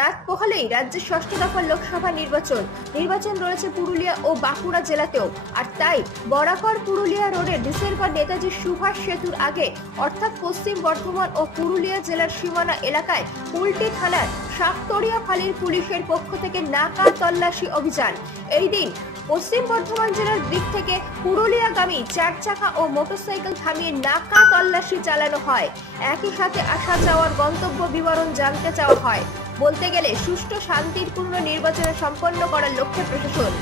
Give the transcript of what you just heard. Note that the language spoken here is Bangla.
রাত পোহালেই রাজ্যের ষষ্ঠ দফার লোকসভা নির্বাচন রয়েছে পুরুলিয়া ও বাঁকুড়া জেলাতেও। আর তাই বরাকর পুরুলিয়া রোডের ডিসেম্বর নেতাজি সুভাষ সেতুর আগে অর্থাৎ পশ্চিম বর্ধমান ও পুরুলিয়া জেলার সীমানা এলাকায় কুলটি থানার শাকতরিয়া ফাঁড়ির পুলিশের পক্ষ থেকে নাকা তল্লাশি অভিযান। এই দিন পশ্চিম বর্ধমান জেলার দিক থেকে পুরুলিয়াগামী 4 চাকা ও মোটরসাইকেল থামিয়ে নাকা তল্লাশি চালানো হয়। একই সাথে আসা যাওয়ার গন্তব্য বিবরণ জানতে চাওয়া হয়। বলতে গেলে সুষ্ঠু শান্তিপূর্ণ নির্বাচন সম্পন্ন করার লক্ষ্যে প্রশাসন